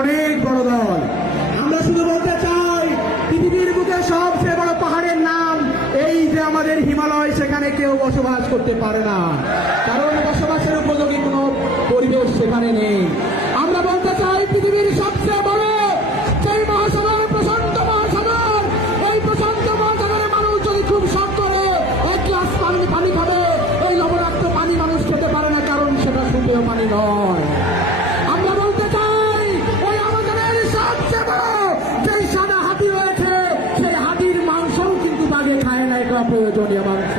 অনেক বড় দল। আমরা শুধু বলতে চাই, পৃথিবীর বুকে সবচেয়ে বড় পাহাড়ের নাম এই যে আমাদের হিমালয়, সেখানে কেউ বসবাস করতে পারে না, কারণ বসবাসের উপযোগী কোনো পরিবেশ সেখানে নেই। আমরা বলতে চাই, পৃথিবীর সবচেয়ে বড় সেই মহাসাগর, প্রশান্ত মহাসাগর, এই প্রশান্ত মহাসাগরের মানুষ যদি খুব শখ করে এক গ্লাস পানি খাবে, এই লবণাক্ত পানি মানুষ খেতে পারে না, কারণ সেটা সুপেয় পানি নয়। আমরা বলতে চাই, ওই আমাদের সবচেয়ে বড় যেই সাদা হাতি রয়েছে, সেই হাতির মাংসও কিন্তু বাঘে খায় না, এটা প্রয়োজনীয় মাংস।